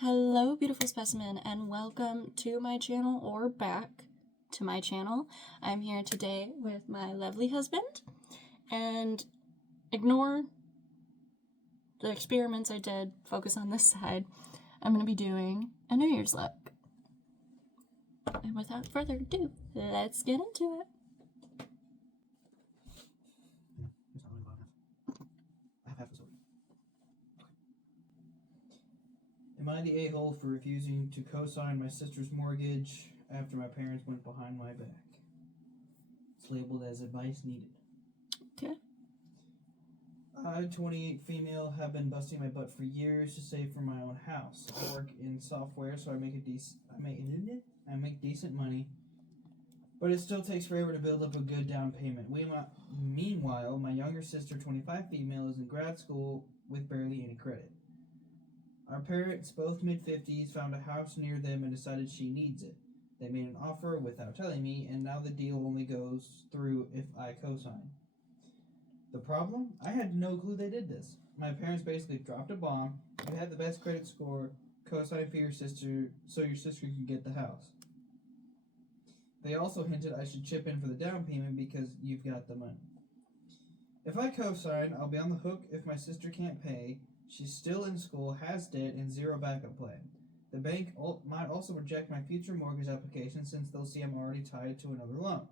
Hello, beautiful specimen, and welcome to my channel, or back to my channel. I'm here today with my lovely husband, and ignore the experiments I did, focus on this side. I'm going to be doing a New Year's look. And without further ado, let's get into it. Am I the a-hole for refusing to co-sign my sister's mortgage after my parents went behind my back? It's labeled as advice needed. Okay. I, 28 female, have been busting my butt for years to save for my own house. I work in software, so I make decent money, but it still takes forever to build up a good down payment. Meanwhile, my younger sister, 25 female, is in grad school with barely any credit. Our parents, both mid-50s, found a house near them and decided she needs it. They made an offer without telling me, and now the deal only goes through if I co-sign. The problem? I had no clue they did this. My parents basically dropped a bomb. You had the best credit score, co-sign for your sister so your sister can get the house. They also hinted I should chip in for the down payment because you've got the money. If I co-sign, I'll be on the hook if my sister can't pay. She's still in school, has debt, and zero backup plan. The bank might also reject my future mortgage application since they'll see I'm already tied to another loan.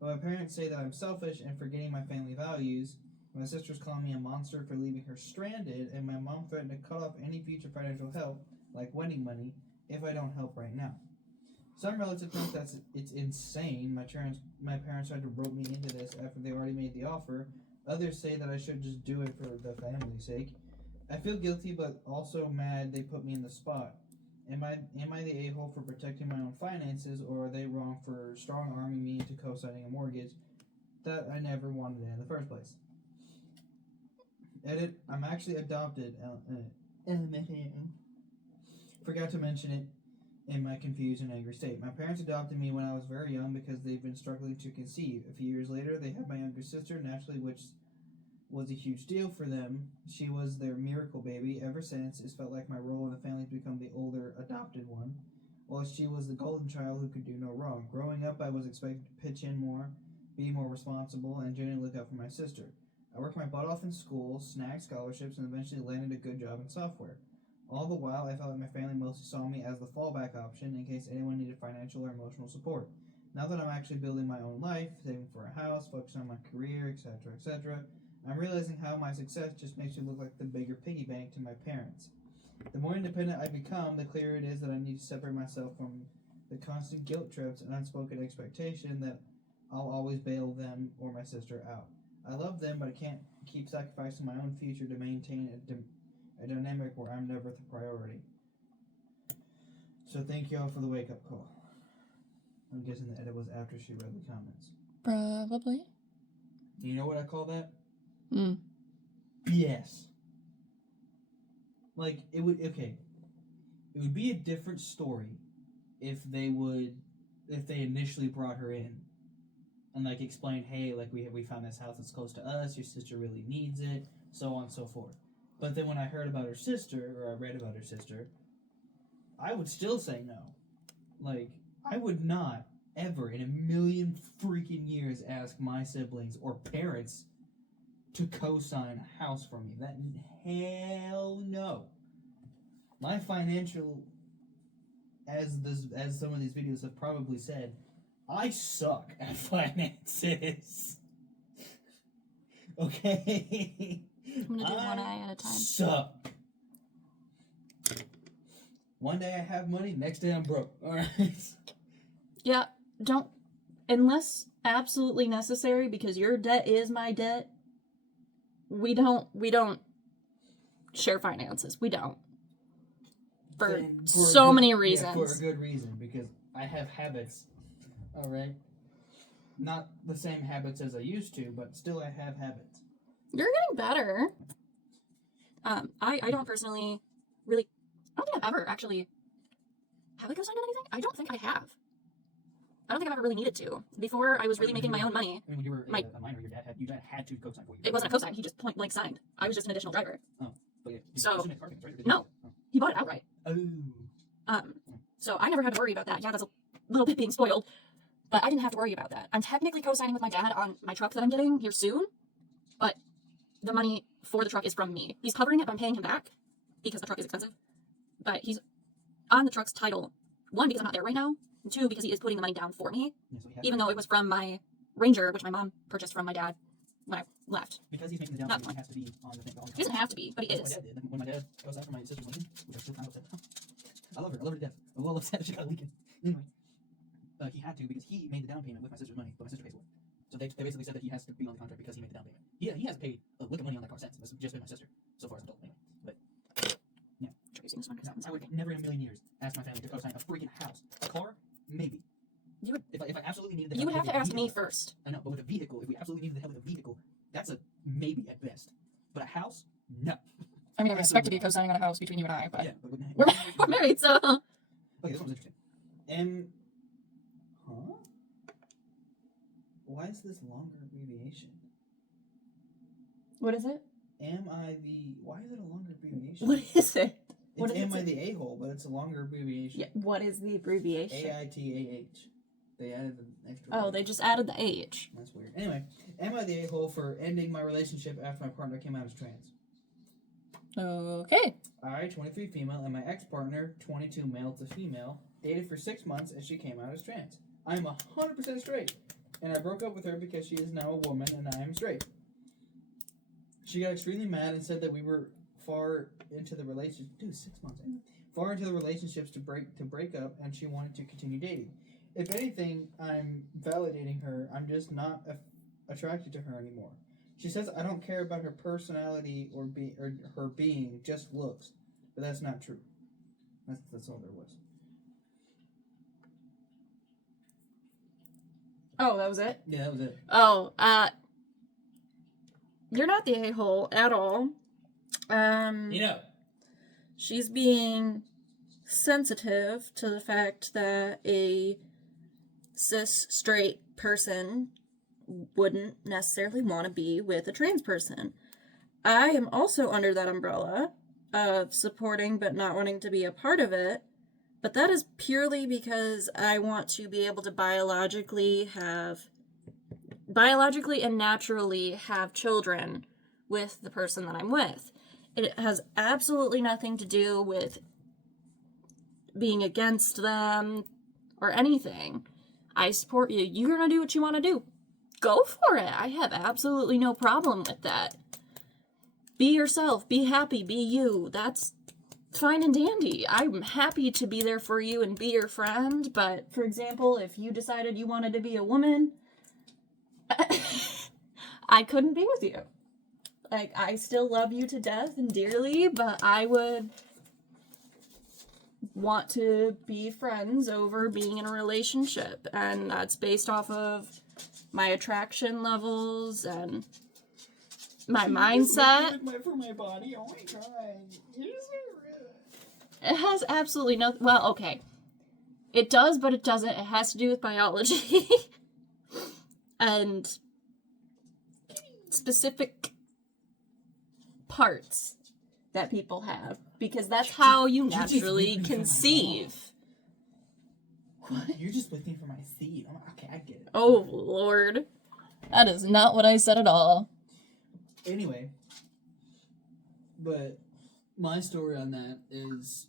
But my parents say that I'm selfish and forgetting my family values. My sister's calling me a monster for leaving her stranded, and my mom threatened to cut off any future financial help, like wedding money, if I don't help right now. Some relatives think it's insane. My parents tried to rope me into this after they already made the offer. Others say that I should just do it for the family's sake. I feel guilty, but also mad they put me in the spot. Am I the a-hole for protecting my own finances, or are they wrong for strong-arming me into co-signing a mortgage that I never wanted in the first place? Edit, I'm actually adopted. Forgot to mention it in my confused and angry state. My parents adopted me when I was very young because they've been struggling to conceive. A few years later, they had my younger sister, naturally, which was a huge deal for them. She was their miracle baby. Ever since, it's felt like my role in the family has become the older, adopted one, while she was the golden child who could do no wrong. Growing up, I was expected to pitch in more, be more responsible, and genuinely look out for my sister. I worked my butt off in school, snagged scholarships, and eventually landed a good job in software. All the while, I felt like my family mostly saw me as the fallback option in case anyone needed financial or emotional support. Now that I'm actually building my own life, saving for a house, focusing on my career, etc., etc., I'm realizing how my success just makes me look like the bigger piggy bank to my parents. The more independent I become, the clearer it is that I need to separate myself from the constant guilt trips and unspoken expectation that I'll always bail them or my sister out. I love them, but I can't keep sacrificing my own future to maintain a dynamic where I'm never the priority. So thank you all for the wake-up call. I'm guessing the edit was after she read the comments. Probably. You know what I call that? BS. Like, it would be a different story if they initially brought her in and, like, explained, hey, like, we found this house that's close to us, your sister really needs it, so on and so forth. But then when I heard about her sister, or I read about her sister, I would still say no. Like, I would not ever in a million freaking years ask my siblings or parents to co-sign a house for me. That hell no. My financial, as some of these videos have probably said, I suck at finances. Okay? I'm gonna do one eye at a time. Suck. One day I have money, next day I'm broke. Alright? Yeah, don't, unless absolutely necessary, because your debt is my debt, we don't share finances. We don't. For so many reasons. Yeah, for a good reason, because I have habits. Alright? Not the same habits as I used to, but still I have habits. You're getting better. I don't personally really, I don't think I've ever actually, have I co-signed on anything? I don't think I have. I don't think I've ever really needed to. Before I was really making my own money. I mean, when you were a minor, your dad had to co-sign for you. It wasn't a co-sign. He just signed. I was just an additional driver. Oh, but yeah. So, right? no. He bought it outright. Oh. So I never had to worry about that. Yeah, that's a little bit being spoiled, but I didn't have to worry about that. I'm technically co-signing with my dad on my truck that I'm getting here soon, but the money for the truck is from me. He's covering it, but I'm paying him back because the truck is expensive. But he's on the truck's title, 1, because I'm not there right now, and 2, because he is putting the money down for me, even though it was from my Ranger, which my mom purchased from my dad when I left. Because he's making the down payment, he has to be on the thing. He doesn't have to be, but he That's is. what my dad did. When my dad goes out for my sister's wedding, which I'm still kind of upset. I love her to death. I'm a little upset that she got a weekend. Anyway, he had to because he made the down payment with my sister's money, but my sister pays for it. So they basically said that he has to be on the contract because he made the down payment. Yeah, he hasn't paid a lick of money on that car since. It's just been my sister, so far as I'm told. Anyway, but yeah. Try using this one. No, I would never in a million years ask my family to co-sign a freaking house. A car, maybe. You would. If I absolutely needed the You help would have with to a ask me vehicle- first. I know, but with a vehicle, if we absolutely needed the help with a vehicle, that's a maybe at best. But a house, no. I mean, I would expect to be co-signing on a house between you and I, but Yeah, but we're married, so. Okay, this one was interesting. Huh? Why is this longer abbreviation? What is it? Why is it a longer abbreviation? What is it? What It's is am I it? the a-hole, but it's a longer abbreviation. Yeah, what is the abbreviation? AITAH. They added an extra Oh, word. they just added the H. That's weird. Anyway, am I the a-hole for ending my relationship after my partner came out as trans? Okay. I, 23 female, and my ex-partner, 22 male to female, dated for 6 months and she came out as trans. I am 100% straight, and I broke up with her because she is now a woman and I am straight. She got extremely mad and said that we were far into the relationship. Dude, 6 months. Far into the relationships to break up, and she wanted to continue dating. If anything, I'm validating her. I'm just not attracted to her anymore. She says I don't care about her personality or her being, just looks. But that's not true. That's all there was. Oh, that was it? Yeah, that was it. Oh, you're not the a-hole at all. She's being sensitive to the fact that a cis straight person wouldn't necessarily want to be with a trans person. I am also under that umbrella of supporting but not wanting to be a part of it, but that is purely because I want to be able to biologically and naturally have children with the person that I'm with. It has absolutely nothing to do with being against them or anything. I support you. You're gonna do what you want to do. Go for it. I have absolutely no problem with that. Be yourself. Be happy. Be you. That's fine and dandy. I'm happy to be there for you and be your friend, but for example, if you decided you wanted to be a woman, I couldn't be with you. Like, I still love you to death and dearly, but I would want to be friends over being in a relationship, and that's based off of my attraction levels and my mindset. For my body, oh my god. You're so rude. It has absolutely nothing. Well, okay. It does, but it doesn't. It has to do with biology. And specific parts that people have. Because that's how you naturally conceive. What? You're just looking for my seed. Okay, I get it. Oh, Lord. That is not what I said at all. Anyway, but my story on that is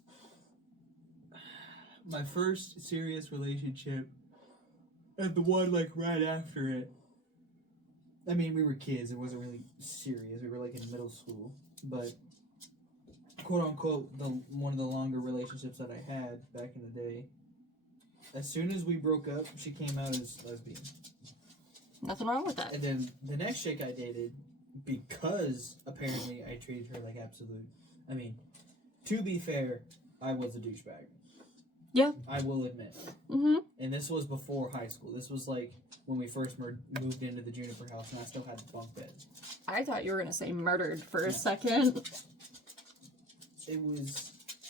my first serious relationship and the one like right after it. I mean, we were kids. It wasn't really serious. We were like in middle school, but quote unquote one of the longer relationships that I had back in the day. As soon as we broke up, she came out as lesbian. Nothing wrong with that. And then the next chick I dated, because apparently I treated her like absolute. I mean, to be fair, I was a douchebag. Yeah. I will admit. Mm-hmm. And this was before high school. This was like when we first moved into the Juniper house, and I still had the bunk bed. I thought you were going to say murdered for a second.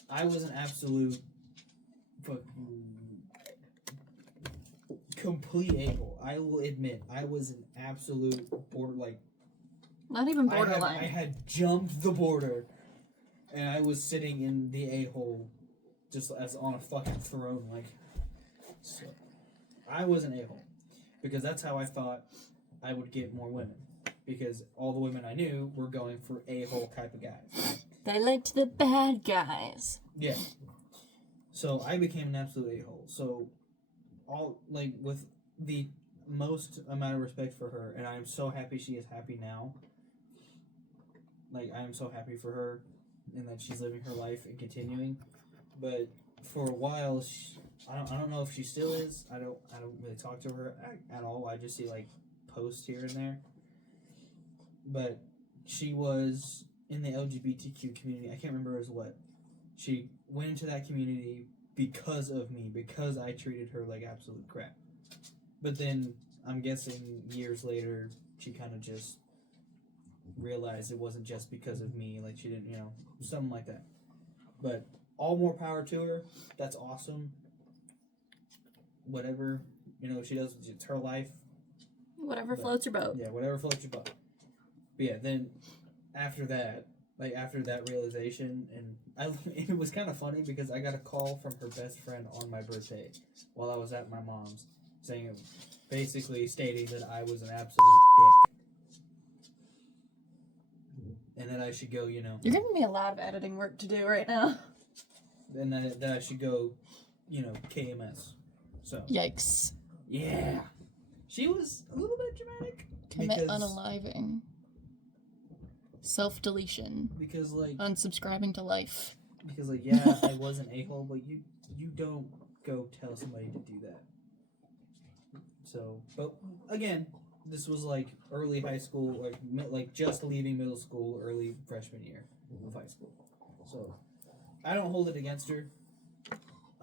I was an absolute fucking complete a-hole. I will admit, I was an absolute Not even borderline. I had jumped the border, and I was sitting in the a-hole just as on a fucking throne, like. So, I was an a-hole because that's how I thought I would get more women, because all the women I knew were going for a-hole type of guys. They liked the bad guys. Yeah. So I became an absolute a-hole. So with the most amount of respect for her, and I am so happy she is happy now. Like, I am so happy for her and that she's living her life and continuing. But for a while, I don't know if she still is. I don't really talk to her at all. I just see like posts here and there. But she was in the LGBTQ community. I can't remember as what. She went into that community because of me, because I treated her like absolute crap. But then I'm guessing years later, she kind of just realized it wasn't just because of me. Like, she didn't, something like that. But all more power to her. That's awesome. Whatever, she does, it's her life. Whatever floats your boat. Yeah, whatever floats your boat. But yeah, then after that realization, and it was kind of funny because I got a call from her best friend on my birthday while I was at my mom's, basically stating that I was an absolute dick. And that I should go, You're giving me a lot of editing work to do right now. And that I should go, KMS. So. Yikes. Yeah. She was a little bit dramatic. Commit unaliving. Self-deletion. Because, like... Unsubscribing to life. Because, like, yeah, I was an a-hole, but you don't go tell somebody to do that. So, but, again, this was, like, early high school, like just leaving middle school, early freshman year of high school. So, I don't hold it against her.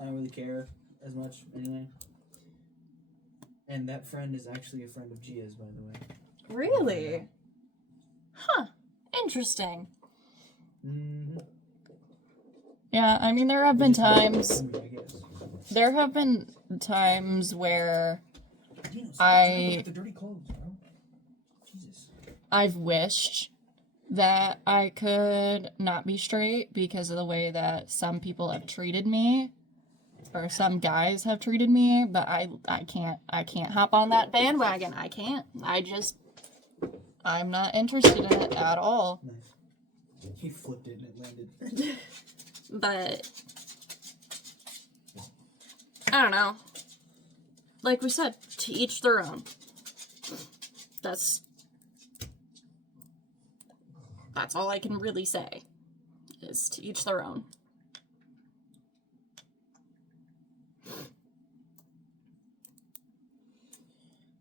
I don't really care as much, anyway. And that friend is actually a friend of Gia's, by the way. Really? Huh. Interesting. Mm-hmm. Yeah, I mean, there have been times... There have been times where I've wished that I could not be straight because of the way that some people have treated me, or some guys have treated me, but I can't hop on that bandwagon. I can't. I'm not interested in it at all. Nice. He flipped it and it landed. But I don't know. Like we said, to each their own. That's all I can really say, is to each their own.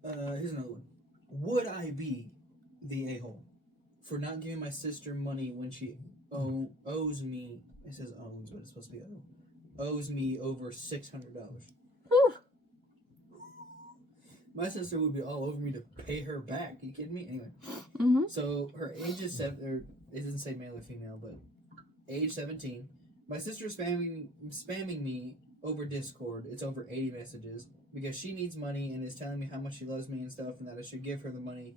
Here's another one. Would I be the a-hole for not giving my sister money when she owes me, it says owns, but it's supposed to be owes me over $600? Whew. My sister would be all over me to pay her back. You kidding me? Anyway. Mm-hmm. So her age is it doesn't say male or female, but age 17. My sister is spamming me over Discord. It's over 80 messages because she needs money and is telling me how much she loves me and stuff, and that I should give her the money.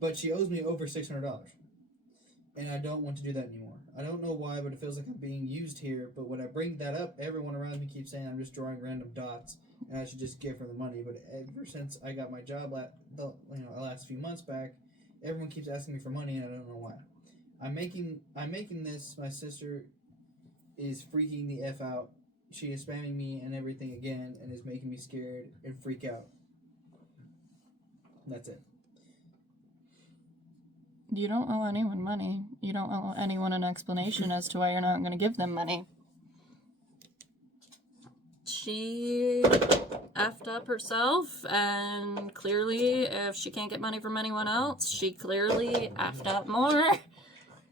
But she owes me over $600. And I don't want to do that anymore. I don't know why, but it feels like I'm being used here. But when I bring that up, everyone around me keeps saying I'm just drawing random dots and I should just give her the money. But ever since I got my job the last few months back, everyone keeps asking me for money and I don't know why. I'm making this. My sister is freaking the F out. She is spamming me and everything again and is making me scared and freak out. That's it. You don't owe anyone money. You don't owe anyone an explanation as to why you're not going to give them money. She effed up herself, and clearly, if she can't get money from anyone else, she clearly effed up more.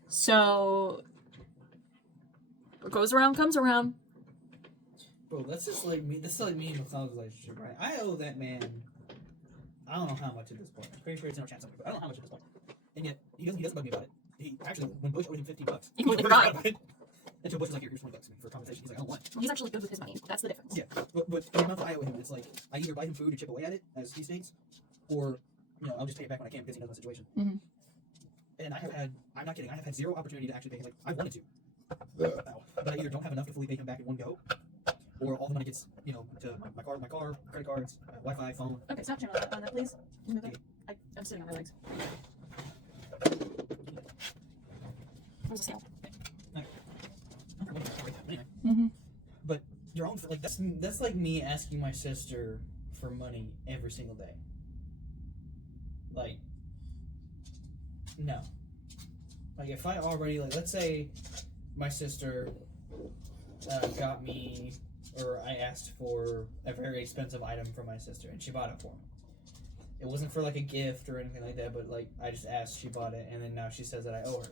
So, what goes around comes around. Bro, that's just like me. This is like me in McLeod's relationship, right? I owe that man, I don't know how much at this point. I'm pretty sure it's in our chat somewhere, but I don't know how much at this point. And yet, he doesn't bug me about it. He actually, when Bush owed him $15, he completely forgot about it. Until Bush was like, here's $20 to me for a conversation. He's like, I don't want it. Well, he's actually good with his money. That's the difference. Yeah, but the amount that I owe him, it's like, I either buy him food and chip away at it, as he states, or, I'll just pay it back when I can because he knows my situation. Mm-hmm. And I'm not kidding, I have had zero opportunity to actually pay him. Like, I wanted to. But I either don't have enough to fully pay him back in one go, or all the money gets, to my car, credit cards, Wi-Fi, phone. Okay, stop channel on that, please. Move it. I'm sitting on my legs. Where's the scale? Mm-hmm. But your own, like, that's like me asking my sister for money every single day. Like, no. Like, if I already, like, let's say my sister got me, or I asked for a very expensive item from my sister, and she bought it for me. It wasn't for, like, a gift or anything like that, but, like, I just asked, she bought it, and then now she says that I owe her.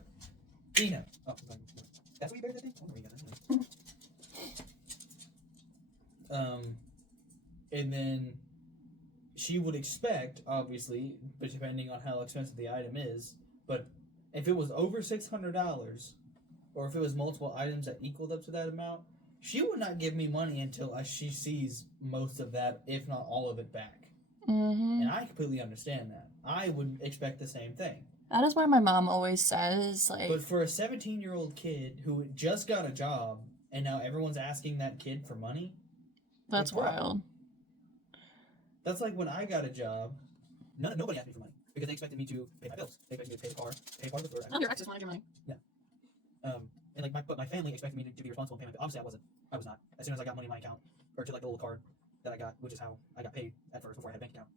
Dina! Oh, that's what you buried that thing? Oh, you got that. And then she would expect, obviously, but depending on how expensive the item is, but if it was over $600, or if it was multiple items that equaled up to that amount, she would not give me money until she sees most of that, if not all of it, back. Mm-hmm. And I completely understand that. I would expect the same thing. That is why my mom always says, like... But for a 17-year-old kid who just got a job, and now everyone's asking that kid for money... That's wild. That's like when I got a job, nobody asked me for money, because they expected me to pay my bills. They expected me to pay the car, pay part of the food. Your exes wanted your money. Yeah. And like my family expected me to be responsible and pay my bills. Obviously, I was not. As soon as I got money in my account, or to like the little card that I got, which is how I got paid at first before I had a bank account,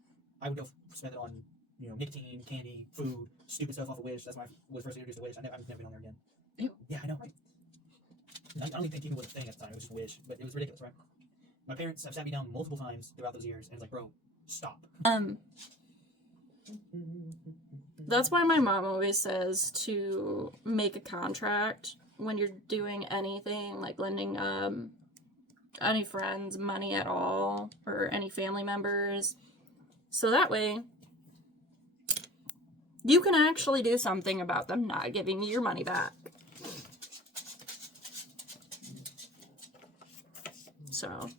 I would go spend it on nicotine, candy, food, stupid stuff off of Wish. That's when I was first introduced to Wish. I've never been on there again. Ew. Yeah, I know, right? I don't even think even was a thing at the time. It was just Wish, but it was ridiculous, right? My parents have sat me down multiple times throughout those years, and it's like, bro, stop. That's why my mom always says to make a contract when you're doing anything, like lending any friends money at all, or any family members. So that way, you can actually do something about them not giving you your money back. So,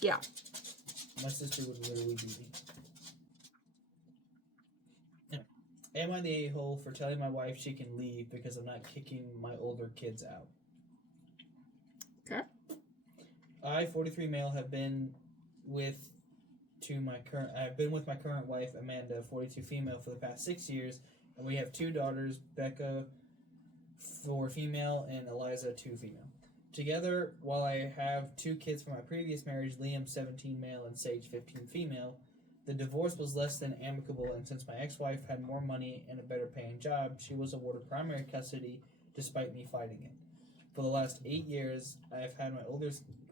yeah. My sister would literally beat me. Anyway, am I the a-hole for telling my wife she can leave because I'm not kicking my older kids out? Okay. I, 43 male, have been with my current wife, Amanda, 42 female, for the past 6 years, and we have 2 daughters, Becca, 4 female, and Eliza, 2 female. Together, while I have 2 kids from my previous marriage, Liam, 17 male, and Sage, 15 female, the divorce was less than amicable, and since my ex-wife had more money and a better paying job, she was awarded primary custody despite me fighting it. For the last 8 years, I've had my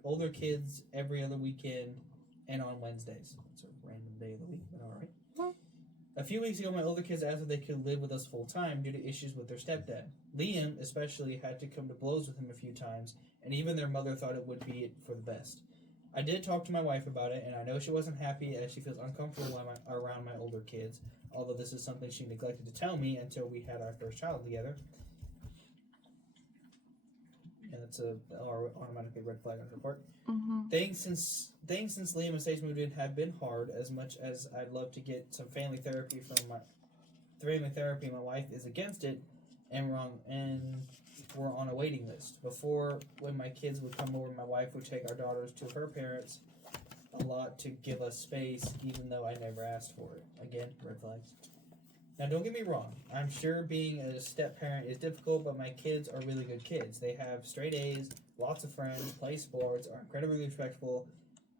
older kids every other weekend and on Wednesdays. It's a random day of the week, but alright. A few weeks ago, my older kids asked if they could live with us full time due to issues with their stepdad. Liam, especially, had to come to blows with him a few times, and even their mother thought it would be for the best. I did talk to my wife about it, and I know she wasn't happy as she feels uncomfortable around my older kids, although this is something she neglected to tell me until we had our first child together. And it's automatically red flag on her part. Mm-hmm. Things since Liam and Sage moved in have been hard. As much as I'd love to get some family therapy my wife is against it, and we're on a waiting list. Before, when my kids would come over, my wife would take our daughters to her parents a lot to give us space, even though I never asked for it. Again, red flags. Now, don't get me wrong. I'm sure being a step-parent is difficult, but my kids are really good kids. They have straight A's, lots of friends, play sports, are incredibly respectful.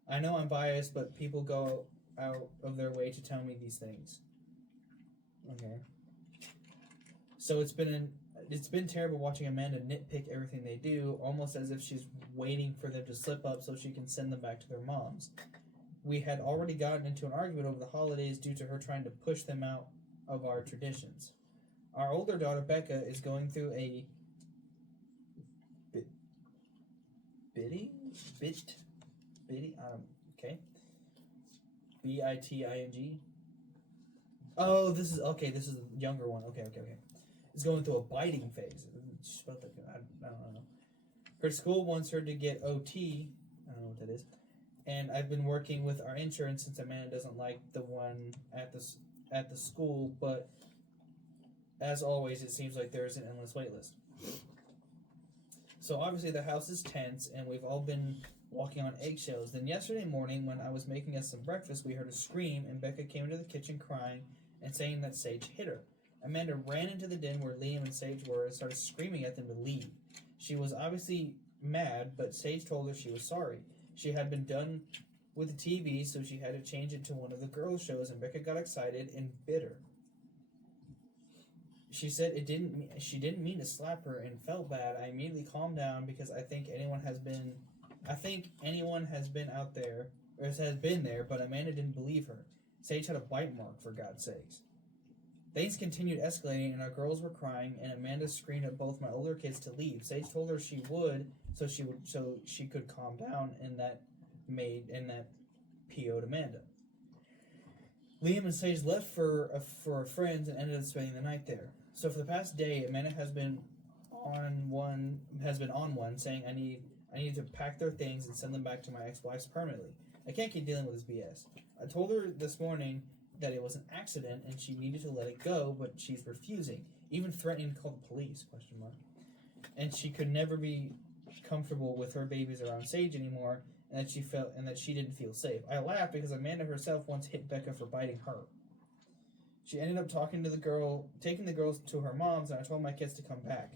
I know I'm biased, but people go out of their way to tell me these things. Okay. So it's been terrible watching Amanda nitpick everything they do, almost as if she's waiting for them to slip up so she can send them back to their moms. We had already gotten into an argument over the holidays due to her trying to push them out of our traditions. Our older daughter, Becca, is going through a biting? Okay. BITING. Oh, this is the younger one. Okay. It's going through a biting phase. She spelled that. I don't know. Her school wants her to get OT. I don't know what that is. And I've been working with our insurance since Amanda doesn't like the one at the school, but as always, it seems like there's an endless wait list. So obviously the house is tense, and we've all been walking on eggshells. Then yesterday morning, when I was making us some breakfast, we heard a scream, and Becca came into the kitchen crying and saying that Sage hit her. Amanda ran into the den where Liam and Sage were and started screaming at them to leave. She was obviously mad, but Sage told her she was sorry. She had been done with the TV, so she had to change it to one of the girls' shows, and Becca got excited and bit her. She said she didn't mean to slap her and felt bad. I immediately calmed down because I think anyone has been out there or has been there, but Amanda didn't believe her. Sage had a bite mark, for God's sakes. Things continued escalating, and our girls were crying, and Amanda screamed at both my older kids to leave. Sage told her she would, so she could calm down, and that PO'd Amanda. Liam and Sage left for friends and ended up spending the night there. So for the past day, Amanda has been on one, saying I need to pack their things and send them back to my ex-wife's permanently. I can't keep dealing with this BS. I told her this morning that it was an accident and she needed to let it go, but she's refusing, even threatening to call the police, ? And she could never be comfortable with her babies around Sage anymore, and that she didn't feel safe. I laughed because Amanda herself once hit Becca for biting her. She ended up taking the girls to her mom's, and I told my kids to come back.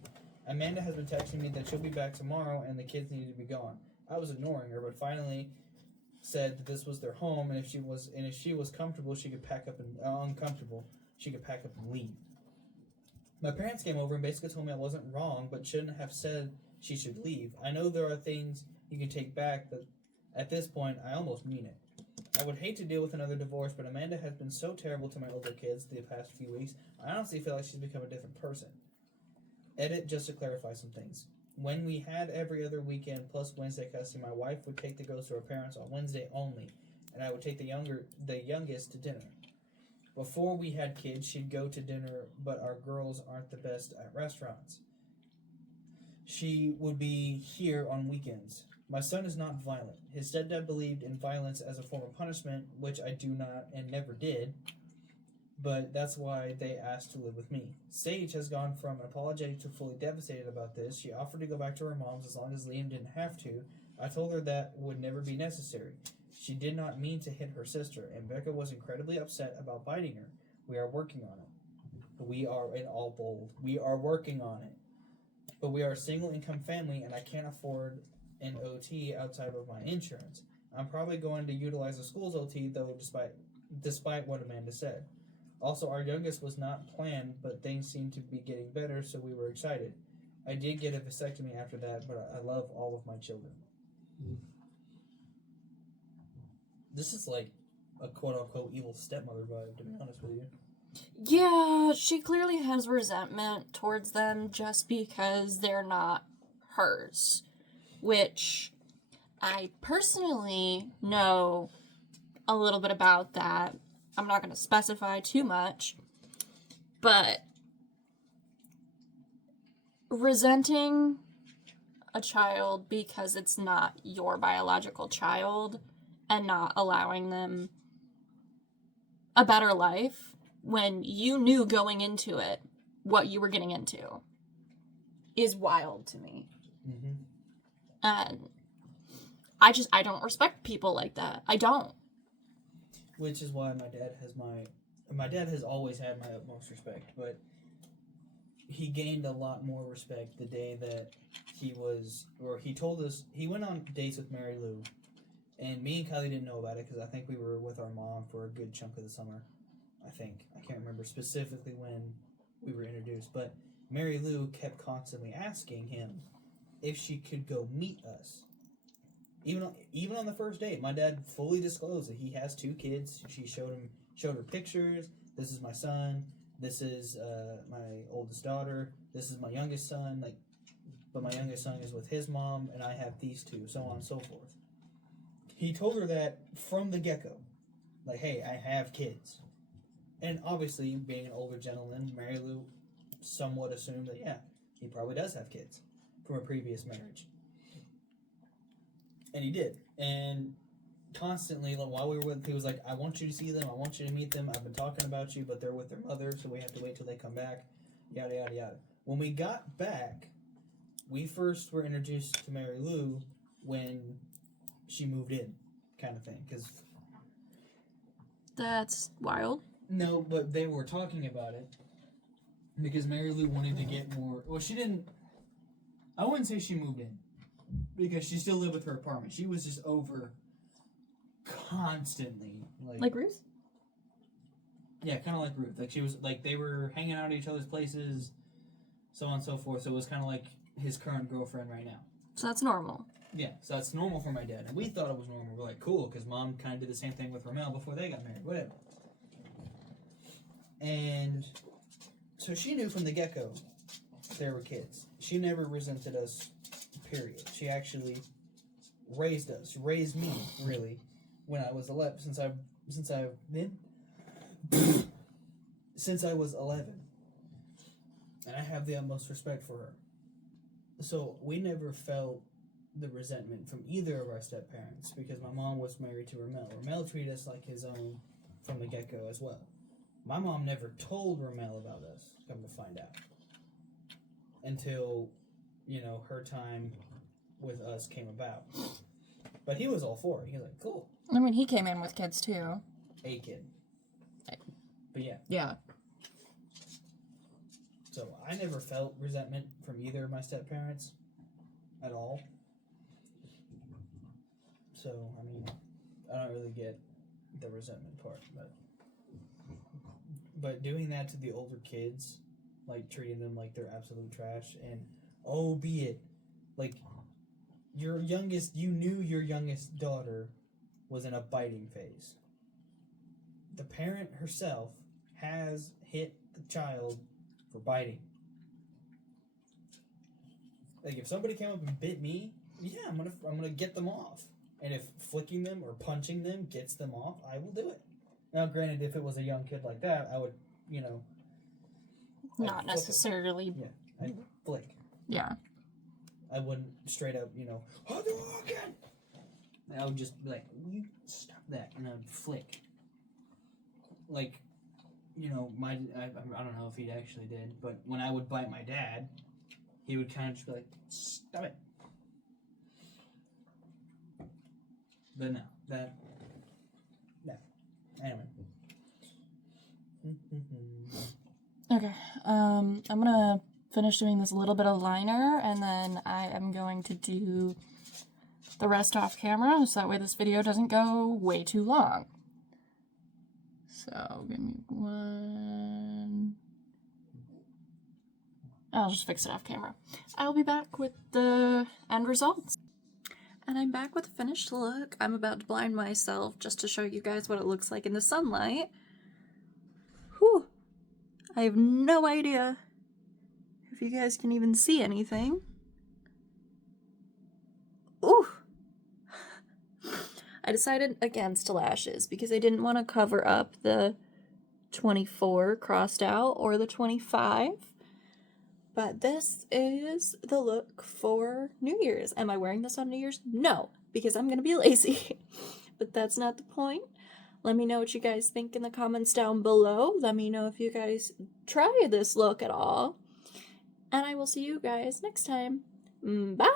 Amanda has been texting me that she'll be back tomorrow and the kids need to be gone. I was ignoring her, but finally said that this was their home, and if she was comfortable, she could pack up and uncomfortable, she could pack up and leave. My parents came over and basically told me I wasn't wrong, but shouldn't have said she should leave. I know there are things you can take back, but at this point, I almost mean it. I would hate to deal with another divorce, but Amanda has been so terrible to my older kids the past few weeks, I honestly feel like she's become a different person. Edit just to clarify some things. When we had every other weekend plus Wednesday custody, my wife would take the girls to her parents on Wednesday only, and I would take the youngest to dinner. Before we had kids, she'd go to dinner, but our girls aren't the best at restaurants. She would be here on weekends. My son is not violent. His stepdad believed in violence as a form of punishment, which I do not and never did, but that's why they asked to live with me. Sage has gone from apologetic to fully devastated about this. She offered to go back to her mom's as long as Liam didn't have to. I told her that would never be necessary. She did not mean to hit her sister, and Becca was incredibly upset about biting her. We are working on it. We are in all bold. We are working on it. But we are a single income family, and I can't afford an OT outside of my insurance. I'm probably going to utilize the school's OT, though, despite what Amanda said. Also, our youngest was not planned, but things seemed to be getting better, so we were excited. I did get a vasectomy after that, but I love all of my children. This is like a quote-unquote evil stepmother vibe, to be honest with you. Yeah, she clearly has resentment towards them just because they're not hers, which I personally know a little bit about that. I'm not going to specify too much, but resenting a child because it's not your biological child and not allowing them a better life when you knew going into it what you were getting into is wild to me. Mm-hmm. And I don't respect people like that. I don't. Which is why my dad has always had my utmost respect, but he gained a lot more respect the day that he told us, he went on dates with Mary Lou, and me and Kylie didn't know about it because I think we were with our mom for a good chunk of the summer. I can't remember specifically when we were introduced, but Mary Lou kept constantly asking him if she could go meet us. Even on the first date, my dad fully disclosed that he has 2 kids. She showed her pictures. This is my son. This is my oldest daughter. This is my youngest son. But my youngest son is with his mom, and I have these 2, so on and so forth. He told her that from the get-go, hey, I have kids. And obviously, being an older gentleman, Mary Lou somewhat assumed that, yeah, he probably does have kids from a previous marriage. And he did. And constantly, while we were with, he was like, I want you to see them. I want you to meet them. I've been talking about you, but they're with their mother, so we have to wait till they come back. Yada, yada, yada. When we got back, we first were introduced to Mary Lou when she moved in, kind of thing. Because That's wild. no, but they were talking about it because Mary Lou wanted to get more. Well, she didn't. I wouldn't say she moved in because she still lived with her apartment. She was just over constantly, Like Ruth? yeah, kind of like Ruth. Like she was like they were hanging out at each other's places, so on and so forth. So it was kind of like his current girlfriend right now. So that's normal. Yeah, so that's normal for my dad, and we thought it was normal. We're like, cool, because mom kind of did the same thing with Ramel before they got married, whatever. And so she knew from the get-go there were kids. She never resented us, period. She actually raised us, raised me, really, when I was 11, since I was 11. And I have the utmost respect for her. So we never felt the resentment from either of our step-parents because my mom was married to Ramel. Ramel treated us like his own from the get-go as well. My mom never told Ramel about us, come to find out, until, her time with us came about. But he was all for it. He was like, cool. I mean, he came in with kids, too. A kid. But yeah. Yeah. So I never felt resentment from either of my step-parents at all. So, I mean, I don't really get the resentment part, but doing that to the older kids, like treating them like they're absolute trash, and albeit, like, you knew your youngest daughter was in a biting phase. The parent herself has hit the child for biting. Like, if somebody came up and bit me, yeah, I'm gonna get them off. And if flicking them or punching them gets them off, I will do it. Now, granted, if it was a young kid like that, I would, Not necessarily. Yeah, I'd flick. Yeah. I wouldn't straight up, Hadouken! I would just be like, you stop that, and I'd flick. Like, I don't know if he actually did, but when I would bite my dad, he would kind of just be like, stop it. But no. Anyway. Okay. I'm gonna finish doing this little bit of liner, and then I am going to do the rest off camera, so that way this video doesn't go way too long. So, give me one. I'll just fix it off camera. I'll be back with the end results. And I'm back with a finished look. I'm about to blind myself just to show you guys what it looks like in the sunlight. Whew. I have no idea if you guys can even see anything. Ooh. I decided against lashes because I didn't want to cover up the 24 crossed out or the 25. But this is the look for New Year's. Am I wearing this on New Year's? No, because I'm going to be lazy. But that's not the point. Let me know what you guys think in the comments down below. Let me know if you guys try this look at all. And I will see you guys next time. Bye!